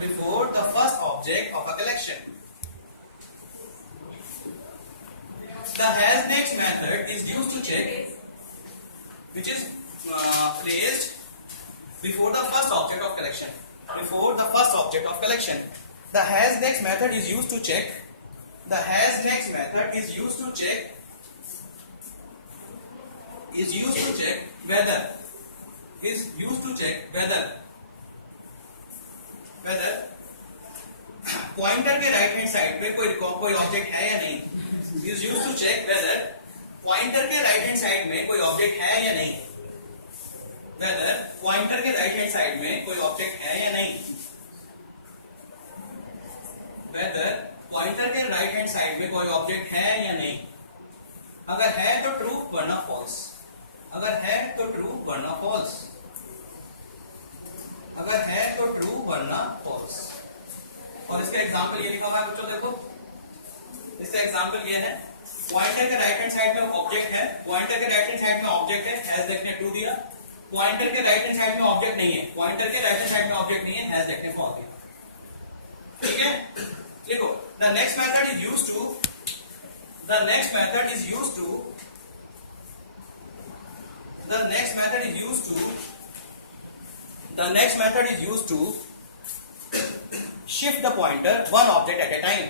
before the first object of a collection. The has next method is used to check which is placed before the first object of collection. Before the first object of collection. The has next method is used to check. The has next method is used to check. Is used to check whether. Is used to check whether. Whether pointer के right hand side पे कोई object है या नहीं. Is used to check whether pointer के right hand side में कोई object है या नहीं. Whether पॉइंटर के राइट हैंड साइड में कोई ऑब्जेक्ट है या नहीं. Whether पॉइंटर के राइट हैंड साइड में कोई ऑब्जेक्ट है या नहीं. अगर है तो ट्रू वरना फॉल्स. अगर है तो ट्रू वरना फॉल्स. अगर है तो ट्रू वरना फॉल्स. और इसका एग्जांपल ये लिखा हुआ है बच्चों, देखो इसका एग्जांपल ये है. पॉइंटर के राइट हैंड साइड में ऑब्जेक्ट है. पॉइंटर के राइट हैंड साइड में ऑब्जेक्ट है. हैज देखने ट्रू दिया. पॉइंटर के राइट हैंड साइड में ऑब्जेक्ट नहीं है. पॉइंटर के राइट हैंड साइड में ऑब्जेक्ट नहीं है. हैज देखने फॉल्स दिया. ठीक है. देखो the next method is used to. The next method is used to. The next method is used to. The next method is used to shift the pointer one object at a time.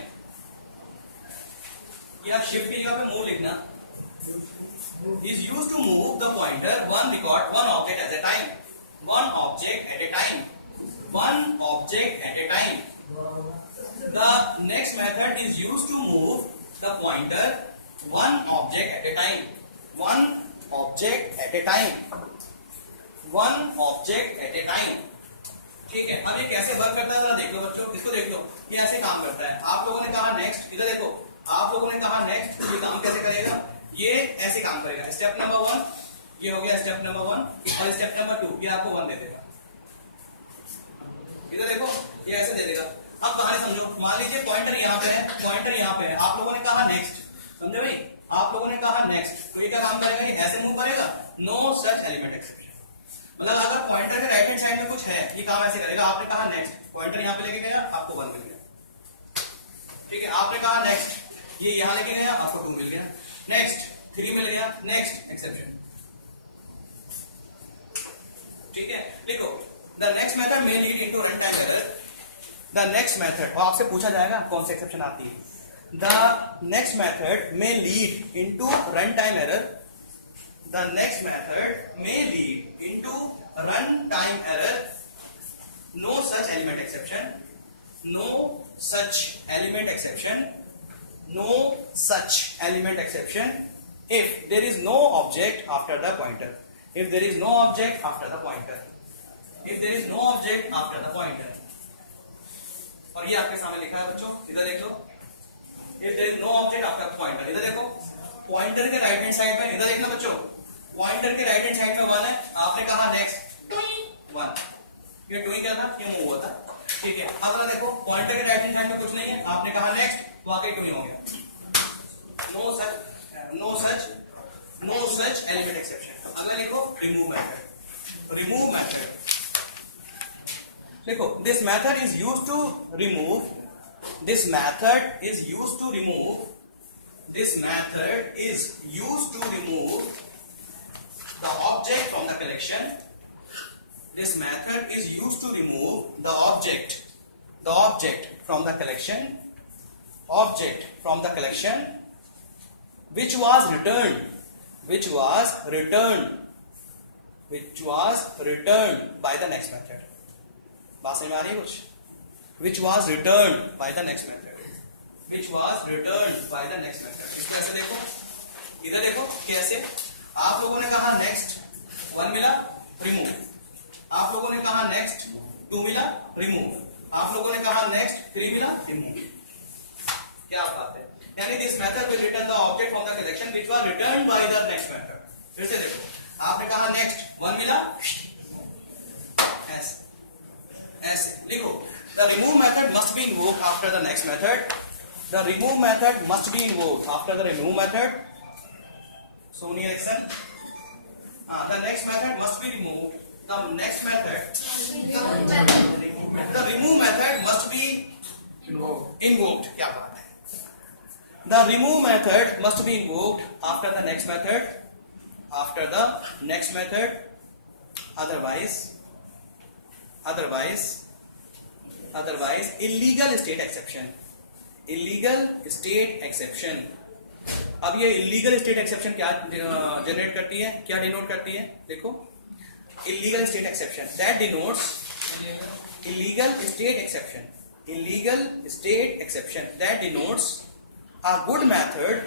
या shift की जगह पे move लिखना. Is used to move the pointer one record one object at a time. One object at a time. One object at a time. The next method is used to move the pointer one object at a time. One object at a time. One object at a time. ठीक है. अब ये कैसे work करता है जरा देख लो बच्चों. इसको देख लो. ये ऐसे काम करता है. आप लोगों ने कहा नेक्स्ट. इधर देखो. आप लोगों ने कहा नेक्स्ट. ये काम कैसे करेगा. ये ऐसे काम करेगा. स्टेप नंबर 1 ये हो गया. स्टेप नंबर 1 और स्टेप नंबर 2 ये आपको 1 दे देगा. इधर देखो ये ऐसे दे देगा. अब कहानी समझो. मान लीजिए पॉइंटर यहाँ पे है. पॉइंटर यहाँ पे है. आप लोगों ने कहा नेक्स्ट. समझे भाई. आप लोगों ने कहा नेक्स्ट. तो ये क्या काम करेगा. ये ऐसे मूव करेगा. No such element exception. मतलब अगर पॉइंटर के राइट हैंड साइड में कुछ है ये काम ऐसे करेगा. आपने कहा नेक्स्ट. पॉइंटर यहाँ पे लेके गया आपको 1 मिल गया. ठीक है. आपने कहा नेक्स्ट. ये यहाँ लेके गया आपको 2 मिल गया. नेक्स्ट 3 मिल गया. Next exception. ठीक है. लिखो the next method may lead into run time error. The next method. और आपसे पूछा जाएगा कौन सी एक्सेप्शन आती है. The next method may lead into runtime error. The next method may lead into runtime error. No such element exception. No such element exception. No such element exception. If there is no object after the pointer. If there is no object after the pointer. If there is no object after the pointer. और ये आपके सामने लिखा है बच्चों. इधर देख लो. If there is no object after pointer. इधर देखो पॉइंटर के राइट हैंड साइड में. इधर देखना बच्चों. पॉइंटर के राइट हैंड साइड में 1 है. आपने कहा नेक्स्ट 1. ये 2 क्या था. ये मूव हुआ था. ठीक है. अब अगर देखो पॉइंटर के राइट हैंड साइड में कुछ नहीं है. आपने कहा नेक्स्ट तो आगे 2 हो गया. No such element exception. अगला लिखो रिमूव मेथड. Remove method. देखो this method is used to remove. This method is used to remove. This method is used to remove the object from the collection. This method is used to remove the object from the collection. Object from the collection which was returned. Which was returned by the next method. बात समझ में आ रही है कुछ. Which was returned by the next method. Which was returned by the next method. इसको ऐसे देखो. इधर देखो कैसे. आप लोगों ने कहा नेक्स्ट 1 मिला रिमूव. आप लोगों ने कहा नेक्स्ट 2 मिला रिमूव. आप लोगों ने कहा नेक्स्ट 3 मिला रिमूव. क्या बात है. यानी this method will return the object from the collection which was returned by the next method. फिर से देखो. आपने कहा नेक्स्ट 1 मिला. ऐसे लिखो. The remove method must be invoked after the next method. The remove method must be invoked after the remove method. Sony Ericsson. The next method must be removed. The next method. The remove method invoked, क्या बात है. The remove method must be invoked after the next method, after the next method, otherwise illegal state exception, illegal state exception. अब ये illegal state exception क्या generate करती है, क्या denote करती है, देखो illegal state exception that denotes illegal state exception that denotes a good method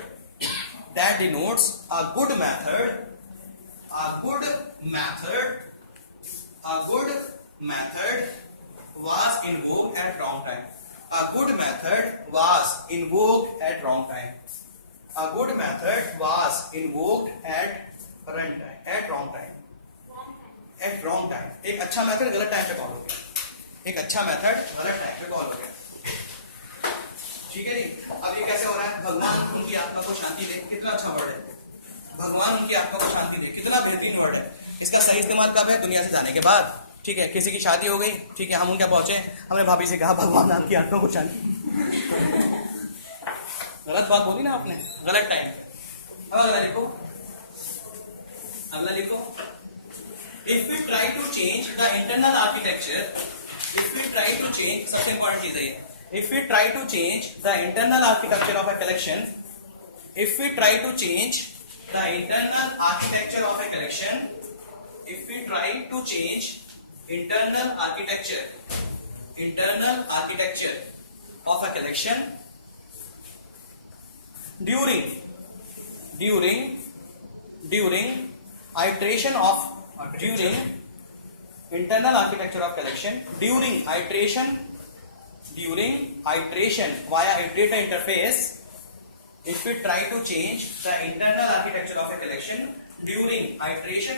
was invoked at wrong time. A good method was invoked at wrong time. A good method was invoked at wrong time. At wrong time. एक अच्छा method गलत time पे call हो गया. एक अच्छा method गलत time पे कॉल हो गया. ठीक है जी. अब ये कैसे हो रहा है? भगवान उनकी आत्मा को शांति दे. कितना अच्छा वर्ड है. भगवान उनकी आत्मा को शांति दे. कितना बेहतरीन वर्ड है. इसका सही इस्तेमाल कब है? दुनिया से जाने के बाद. ठीक है. किसी की शादी हो गई. ठीक है. हम उनके पहुंचे. हमने भाभी से कहा भगवान आपकी आत्मा को शांति. गलत बात बोली ना आपने. गलत टाइम. अब अगला लिखो. If we try to change the internal architecture, सबसे इंपॉर्टेंट चीज है ये. If we try to change the internal architecture of a collection, during iteration via iterator interface, if we try to change the internal architecture of a collection during iteration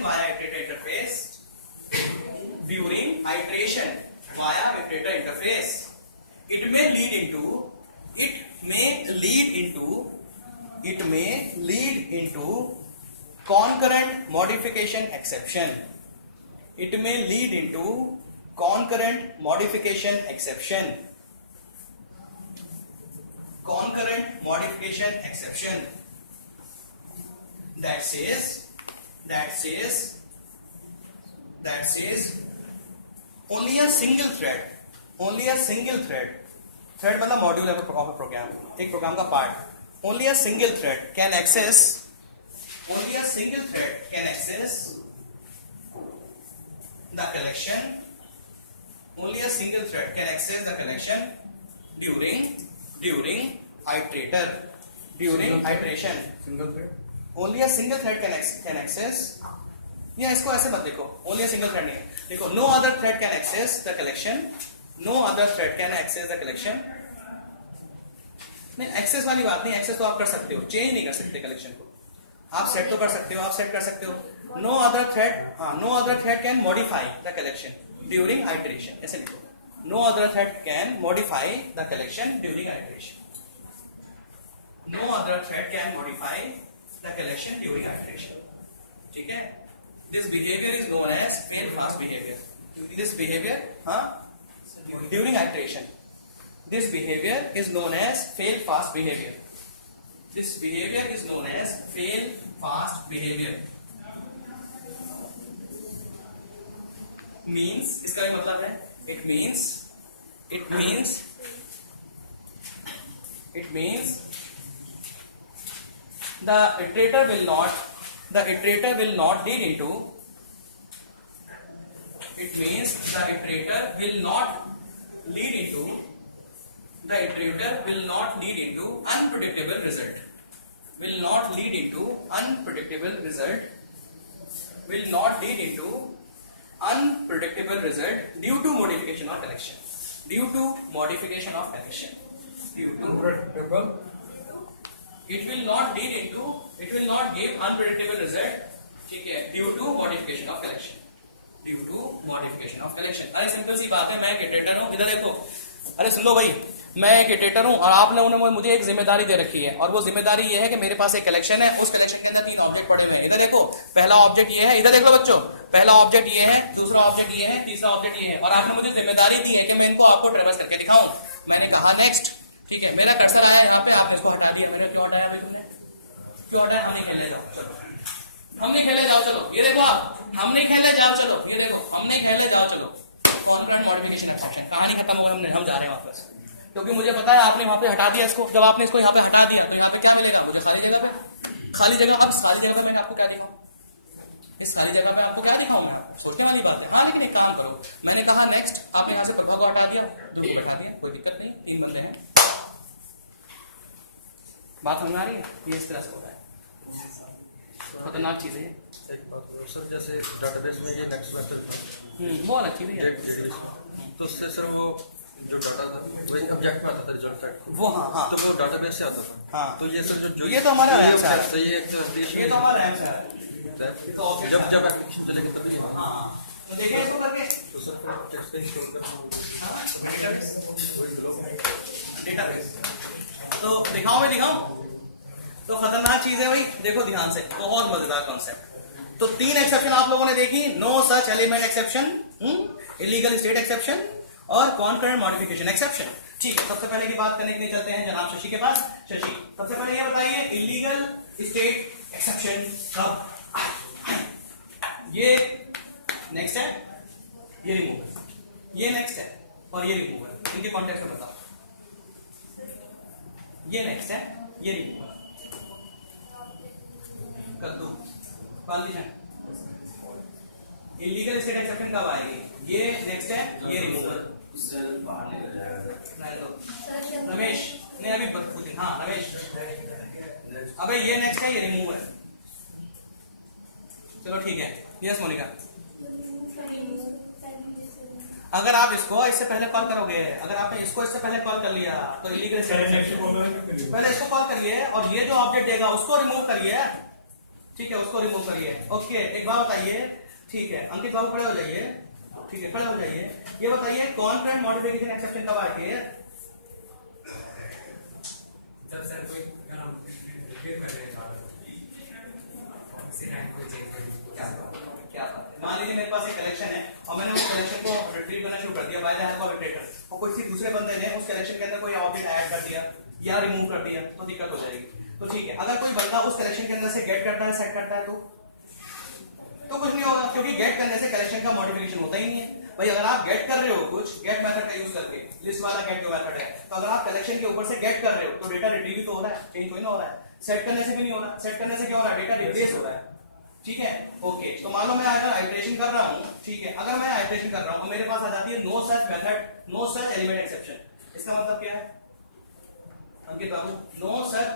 via iterator interface, it may lead into concurrent modification exception. It may lead into concurrent modification exception. That says only a single thread. Thread मतलब module of a program. एक program का part. Only a single thread can access the collection. Only a single thread can access the collection during iteration. Single thread. Only a single thread can access. या इसको ऐसे मत लिखो. Only a single thread नहीं. देखो no other thread can access the collection. नहीं, access वाली बात नहीं. एक्सेस तो आप कर सकते हो, चेंज नहीं कर सकते कलेक्शन को. आप सेट तो कर सकते हो, no other thread can modify the collection during iteration. ऐसे लिखो. No other thread can modify the collection during iteration. ठीक है. This behaviour is known as fail fast behaviour. This behaviour during iteration. This behavior is known as fail fast behavior. Means इसका भी मतलब है. It means the iterator will not lead into. It means the iterator will not lead into unpredictable result. Will not lead into unpredictable result due to modification of collection. It will not give unpredictable result. ठीक है. Due to modification of collection. अरे simple सी बात है. मैं एक iterator हूं. इधर देखो. अरे सुन लो भाई, मैं एक इटरेटर हूं और आप लोगों ने मुझे एक जिम्मेदारी दे रखी है, और वो जिम्मेदारी ये है कि मेरे पास एक कलेक्शन है. उस कलेक्शन के अंदर 3 ऑब्जेक्ट पड़े हुए हैं. इधर देखो. पहला ऑब्जेक्ट ये है. इधर देख लो बच्चों. पहला ऑब्जेक्ट ये है, दूसरा ऑब्जेक्ट ये है, तीसरा ऑब्जेक्ट ये है, और आपने मुझे जिम्मेदारी दी है कि मैं इनको आपको ट्रेवर्स करके दिखाऊं. मैंने कहा नेक्स्ट. ठीक है, मेरा कर्सर आया यहाँ पे, आपने इसको हटा दिया। मैंने क्यों हटाया भाई तुमने, क्यों हटाया? हम नहीं खेलने जाओ, चलो हम नहीं खेलने जाओ, चलो ये देखो आप, हम नहीं खेलने जाओ, चलो ये देखो हम नहीं खेलने जाओ, चलो कॉन्करेंट मॉडिफिकेशन एक्सेप्शन, कहानी खत्म हो गई, हम जा रहे हैं वापस, क्योंकि मुझे पता है आपने वहां पे हटा दिया इसको। जब आपने इसको यहाँ पे हटा दिया तो यहाँ पे क्या मिलेगा मुझे? खाली जगह पे, खाली जगह। अब खाली जगह पे मैं आपको क्या दिखाऊं? इस खाली जगह में आपको क्या दिखाऊं मैं? सोचने वाली बात है। हाँ लेकिन एक काम करो, मैंने कहा नेक्स्ट, आपने यहाँ से प्रभा को हटा दिया, ध्रुव को हटा दिया, कोई दिक्कत नहीं, 3 बंदे हैं। बात समझ आ रही है? ये इस तरह से हो रहा है, खतरनाक चीज है सर। जैसे डाटाबेस में ये नेक्स्ट मेथड वो अलग चीज है, तो उससे सर वो जो डाटा था वही ऑब्जेक्ट में आता था, रिजल्ट सेट, वो हाँ तो वो डाटाबेस से आता था। हाँ, तो ये सर जो ये तो हमारा रैम से आ रहा है, ये तो हमारा रैम से आ रहा है, जब एप्लीकेशन चलेगी तब ये। हाँ तो देखिए इसको करके, तो सर फिर टेक्स्ट में स्टोर करना डेटाबेस। तो दिखाओ, मैं दिखाऊं? तो खतरनाक चीज है भाई, देखो ध्यान से, बहुत मजेदार कॉन्सेप्ट। तो 3 एक्सेप्शन आप लोगों ने देखी, no such element exception, illegal state exception और कॉन्करेंट मॉडिफिकेशन एक्सेप्शन। ठीक है, सबसे पहले की बात करने के लिए चलते हैं जनाब शशि के पास। शशि, सबसे पहले ये बताइए इलीगल स्टेट एक्सेप्शन कब? ये नेक्स्ट है, ये रिमूव है, ये नेक्स्ट है और ये रिमूव है, इनके कॉन्टेक्स्ट में बताओ। ये नेक्स्ट है, ये रिमूव है, कद्दू कॉन्डिशन। इलीगल स्टेट एक्सेप्शन कब आएगी? ये नेक्स्ट है, ये रिमूवल। रमेश नहीं अभी पूछेंगे, हाँ रमेश, अबे ये नेक्स्ट है, ये रिमूव है। चलो ठीक है, यस मोनिका। अगर आप इसको इससे पहले कॉल करोगे, अगर आपने इसको इससे पहले कॉल कर लिया तो इलीगल पहले इसको कॉल करिए और ये जो ऑब्जेक्ट देगा उसको रिमूव करिए। ठीक है, उसको रिमूव करिए। ओके, एक बात बताइए, ठीक है अंकित बाबू खड़े हो जाइए, ठीक है खड़े हो जाइए। ये बताइए कॉन्करेंट मॉडिफिकेशन एक्सेप्शन कब आती है? क्या बात है, मान लीजिए मेरे पास एक कलेक्शन है और मैंने उस कलेक्शन को रिट्रीव करना शुरू कर दिया by the help of iterator, और कोई दूसरे बंदे ने उस कलेक्शन के अंदर कोई ऑब्जेक्ट ऐड कर दिया या रिमूव कर दिया तो दिक्कत हो जाएगी। तो ठीक है, अगर कोई बंदा उस कलेक्शन के अंदर से गेट करता है, सेट करता है तो कुछ नहीं होगा, क्योंकि गेट करने से कलेक्शन का मॉडिफिकेशन होता ही नहीं है। भाई अगर आप गेट कर रहे हो कुछ, गेट मेथड का यूज करके, लिस्ट वाला गेट जो मेथड है, तो अगर आप कलेक्शन के ऊपर से गेट कर रहे हो तो डेटा रिट्रीव तो हो रहा है, चेंज कोई ना हो रहा है। सेट करने से भी नहीं हो रहा, सेट करने से क्या हो रहा है? डेटा रिप्लेस हो रहा है। ठीक है, ओके। तो मान लो मैं अगर आइटरेशन कर रहा हूं, ठीक है, अगर मैं आइटरेशन कर रहा हूं और मेरे पास आ जाती है no such method, no such element exception, इसका मतलब क्या है अंकित बाबू? नो सच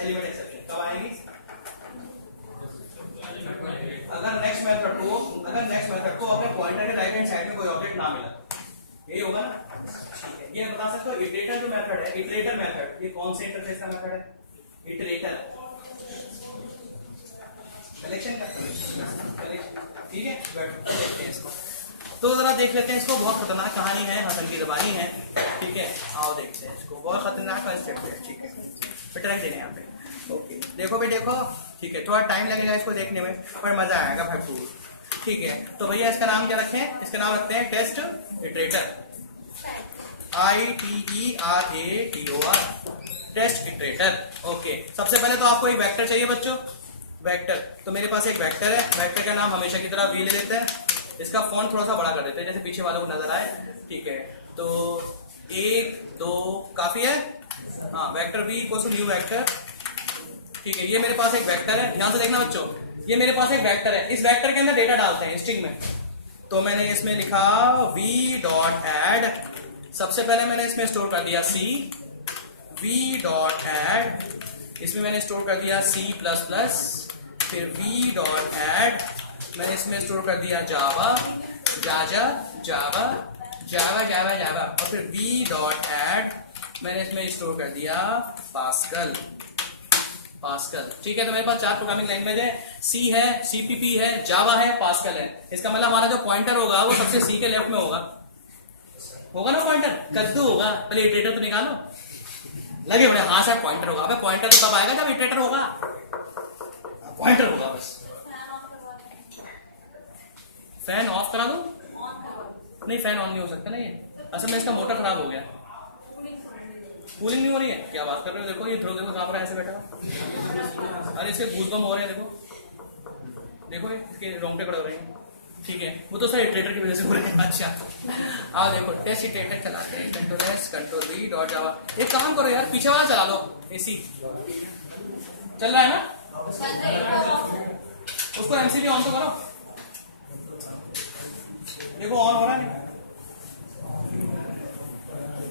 एलिमेंट एक्सेप्शन कब आएंगी? अगर नेक्स्ट मेथड को अपने पॉइंटर के राइट हैंड साइड में कोई ऑब्जेक्ट ना मिला, यही होगा ना? ठीक है, ये बता सकते हो इटरेटर जो मेथड है, इटरेटर मेथड, ये कौन से इंटरफेस का मेथड है? इटरेटर कलेक्शन का, ठीक है। देखते हैं इसको, तो जरा देख लेते हैं इसको। बहुत खतरनाक कहानी है, हसन की ज़बानी है, ठीक है। आओ देखते हैं इसको, बहुत खतरनाक कॉन्सेप्ट है, ठीक है। फिर रख देंगे यहाँ पे, ओके। देखो भाई देखो, ठीक है, थोड़ा टाइम लगेगा इसको देखने में पर मजा आएगा भरपूर, ठीक है। तो भैया इसका नाम क्या रखें? इसका नाम रखते हैं test iterator, ITERATOR, test iterator. Okay, सबसे पहले तो आपको एक वेक्टर चाहिए बच्चों, वेक्टर। तो मेरे पास एक वेक्टर है, वेक्टर का नाम हमेशा की तरह V ले लेते हैं, इसका फॉन्ट थोड़ा सा बड़ा कर देते हैं जैसे पीछे वालों को नजर आए, ठीक है। तो 1 2 काफी है, हाँ। Vector V equals to new vector, ठीक है। ये मेरे पास एक वेक्टर है, ध्यान से देखना बच्चों, ये मेरे पास एक वेक्टर है, इस वेक्टर के अंदर डेटा डालते हैं स्ट्रिंग में। तो मैंने इसमें लिखा v.add, सबसे पहले मैंने इसमें स्टोर कर दिया C, v.add, इसमें मैंने स्टोर कर दिया C++, फिर v.add मैंने इसमें स्टोर कर दिया जावा, जावा, और फिर v.add मैंने इसमें स्टोर कर दिया पास्कल, ठीक है। तो मेरे पास 4 प्रोग्रामिंग लैंग्वेज है, C है, CPP है, जावा है, पास्कल है। इसका मतलब हमारा जो पॉइंटर होगा वो सबसे C के लेफ्ट में होगा ना पॉइंटर, कद्दू होगा। पहले इटरेटर तो निकालो, लगे बड़े हाँ सर पॉइंटर होगा। अबे पॉइंटर तो तब आएगा जब इटरेटर होगा, पॉइंटर होगा बस। फैन ऑफ करा दो? नहीं फैन ऑन नहीं हो सकता ना, ये असल में इसका मोटर खराब हो गया। कूलिंग नहीं हो रही है, क्या बात कर रहे हो? देखो ये ध्रुव देखो कहाँ पर ऐसे बैठा हुआ। अरे इसके गूज़बम्प हो रहे हैं, देखो इसके रोंगटे खड़े हो रहे हैं। ठीक है, वो तो सर इटरेटर की वजह से हो रहे हैं। अच्छा आओ देखो टेस्ट इटरेटर चलाते हैं, control S control V dot जावा। एक काम करो यार, पीछे वाला चला लो, एसी चल रहा है ना, उसको एमसीबी ऑन तो करो। देखो ऑन हो रहा है नहीं?